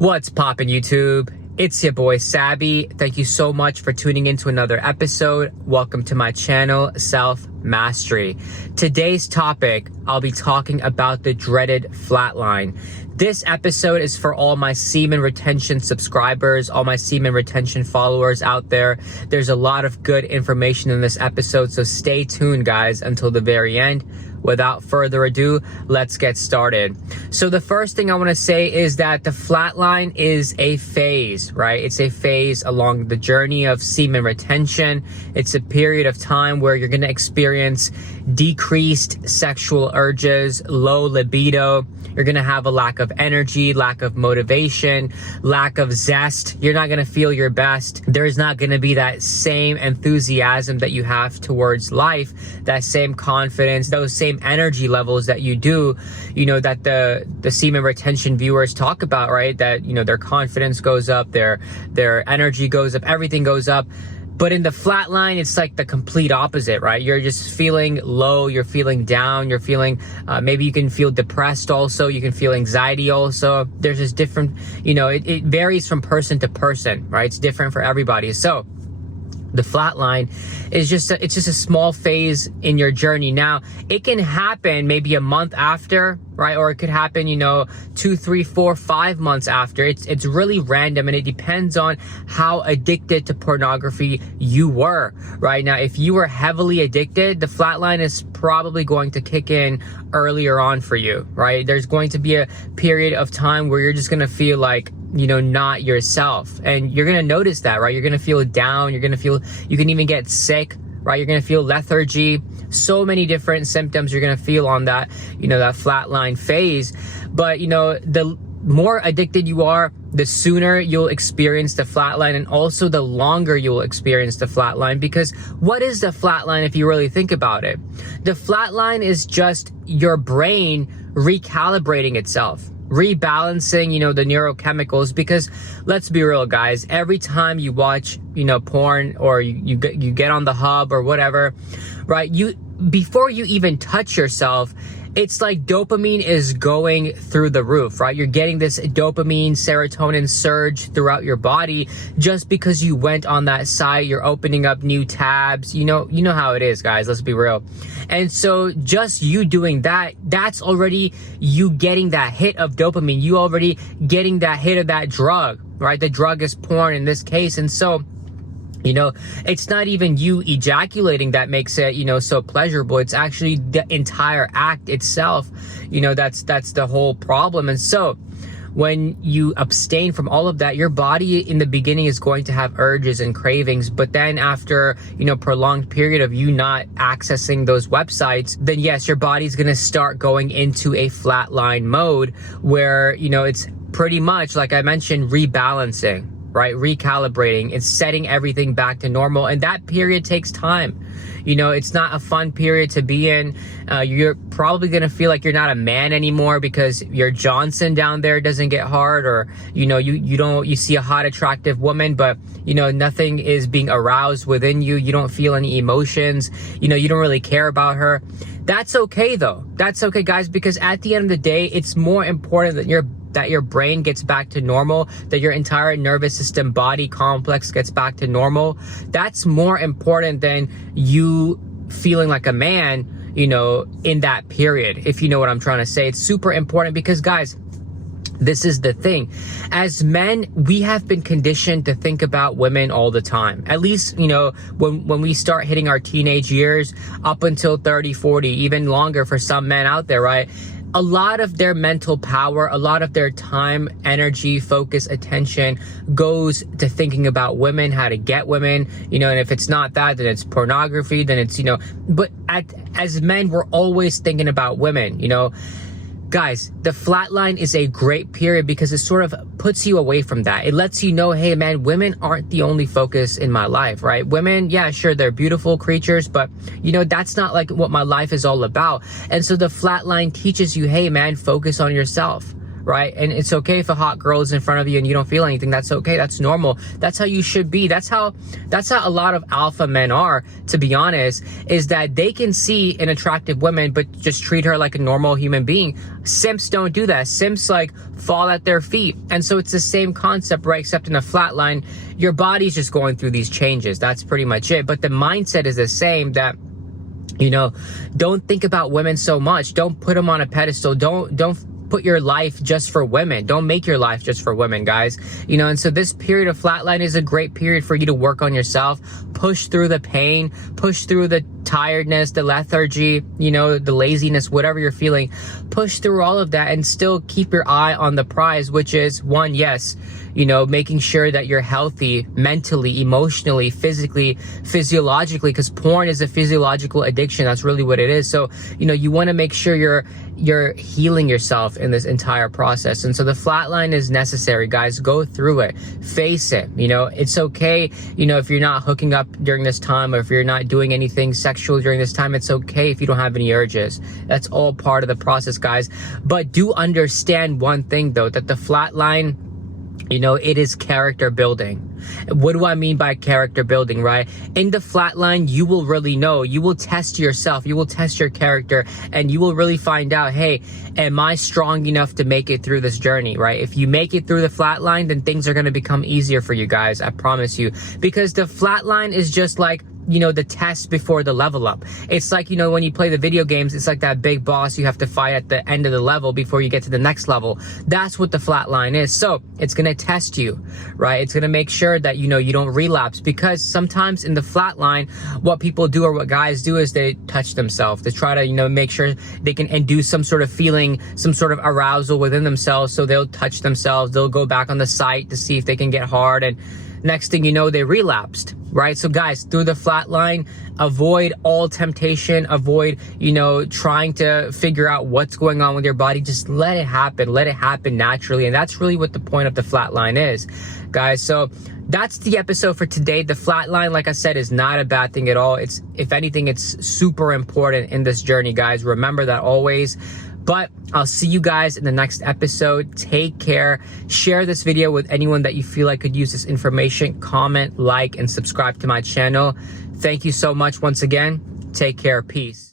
What's poppin' YouTube? It's your boy Sabby. Thank you so much for tuning in to another episode. Welcome to my channel, Self Mastery. Today's topic, I'll be talking about the dreaded flatline. This episode is for all my semen retention subscribers, all my semen retention followers out there. There's a lot of good information in this episode, so stay tuned, guys, until the very end. Without further ado, let's get started. So the first thing I want to say is that the flatline is a phase, right? It's a phase along the journey of semen retention. It's a period of time where you're going to experience decreased sexual urges, low libido. You're going to have a lack of energy, lack of motivation, lack of zest. You're not going to feel your best. There's not going to be that same enthusiasm that you have towards life, that same confidence, those same energy levels that you do, that the semen retention viewers talk about, right? That, their confidence goes up, their energy goes up, everything goes up. But in the flatline, it's like the complete opposite, right? You're just feeling low, you're feeling down, you're feeling, maybe you can feel depressed also, you can feel anxiety also. There's just different, it varies from person to person, right? It's different for everybody. So the flatline is just a small phase in your journey. Now, it can happen maybe a month after, right? Or it could happen, 2, 3, 4, 5 months after. It's really random, and it depends on how addicted to pornography you were, right? Now, if you were heavily addicted, the flatline is probably going to kick in earlier on for you, right? There's going to be a period of time where you're just going to feel like, not yourself. And you're going to notice that, right? You're going to feel down. You're going to feel, you can even get sick, right? You're going to feel lethargy. So many different symptoms you're going to feel on that, that flatline phase. But, the more addicted you are, the sooner you'll experience the flatline, and also the longer you'll experience the flatline. Because what is the flatline if you really think about it? The flatline is just your brain recalibrating itself, rebalancing, the neurochemicals. Because let's be real, guys, every time you watch, porn, or you get on the hub or whatever, right? Before you even touch yourself, it's like dopamine is going through the roof, right? You're getting this dopamine, serotonin surge throughout your body just because you went on that site. You're opening up new tabs. You know how it is, guys. Let's be real. And so just you doing that, that's already you getting that hit of dopamine. You already getting that hit of that drug, right? The drug is porn in this case. And so, it's not even you ejaculating that makes it, so pleasurable. It's actually the entire act itself, that's the whole problem. And so when you abstain from all of that, your body in the beginning is going to have urges and cravings. But then after, prolonged period of you not accessing those websites, then yes, your body's going to start going into a flatline mode where, it's pretty much, like I mentioned, rebalancing, right? Recalibrating. It's setting everything back to normal. And that period takes time. It's not a fun period to be in. You're probably going to feel like you're not a man anymore because your Johnson down there doesn't get hard, or, you see a hot, attractive woman, but, nothing is being aroused within you. You don't feel any emotions. You don't really care about her. That's okay though. That's okay, guys, because at the end of the day, it's more important that your brain gets back to normal, that your entire nervous system body complex gets back to normal. That's more important than you feeling like a man, in that period, if you know what I'm trying to say. It's super important because, guys, this is the thing. As men, we have been conditioned to think about women all the time. At least, when we start hitting our teenage years, up until 30, 40, even longer for some men out there, right? A lot of their mental power, a lot of their time, energy, focus, attention goes to thinking about women, how to get women, and if it's not that, then it's pornography, then it's, but as men, we're always thinking about women, Guys, the flatline is a great period because it sort of puts you away from that. It lets you know, hey man, women aren't the only focus in my life, right? Women, yeah, sure, they're beautiful creatures, but that's not like what my life is all about. And so the flatline teaches you, hey man, focus on yourself, right? And it's okay if a hot girl is in front of you and you don't feel anything. That's okay. That's normal. That's how you should be. That's how a lot of alpha men are, to be honest, is that they can see an attractive woman, but just treat her like a normal human being. Simps don't do that. Simps like fall at their feet. And so it's the same concept, right? Except in a flatline, your body's just going through these changes. That's pretty much it. But the mindset is the same, that, you know, don't think about women so much. Don't put them on a pedestal. Don't put your life just for women. Don't make your life just for women, guys. You know, and so this period of flatline is a great period for you to work on yourself, push through the pain, push through the tiredness, the lethargy, you know, the laziness, whatever you're feeling. Push through all of that and still keep your eye on the prize, which is one, yes, you know, making sure that you're healthy mentally, emotionally, physically, physiologically, because porn is a physiological addiction. That's really what it is. So, you know, you want to make sure you're healing yourself in this entire process. And so the flatline is necessary, guys. Go through it, face it. You know, it's okay, you know, if you're not hooking up during this time, or if you're not doing anything sexual during this time, it's okay if you don't have any urges. That's all part of the process, guys. But do understand one thing though, that the flatline, you know, it is character building. What do I mean by character building, right? In the flatline, you will really know. You will test yourself. You will test your character, and you will really find out, hey, am I strong enough to make it through this journey, right? If you make it through the flatline, then things are going to become easier for you guys. I promise you. Because the flatline is just like, you know, the test before the level up. It's like, you know, when you play the video games, it's like that big boss you have to fight at the end of the level before you get to the next level. That's what the flatline is. So it's going to test you, right? It's going to make sure that, you know, you don't relapse, because sometimes in the flatline, what people do, or what guys do, is they touch themselves. They try to, you know, make sure they can induce some sort of feeling, some sort of arousal within themselves. So they'll touch themselves. They'll go back on the site to see if they can get hard. And next thing you know, they relapsed, right? So guys, through the flatline, avoid all temptation, avoid, you know, trying to figure out what's going on with your body. Just let it happen naturally. And that's really what the point of the flatline is, guys. So that's the episode for today. The flatline, like I said, is not a bad thing at all. It's, if anything, it's super important in this journey, guys. Remember that always. But I'll see you guys in the next episode. Take care. Share this video with anyone that you feel like could use this information. Comment, like, and subscribe to my channel. Thank you so much once again. Take care. Peace.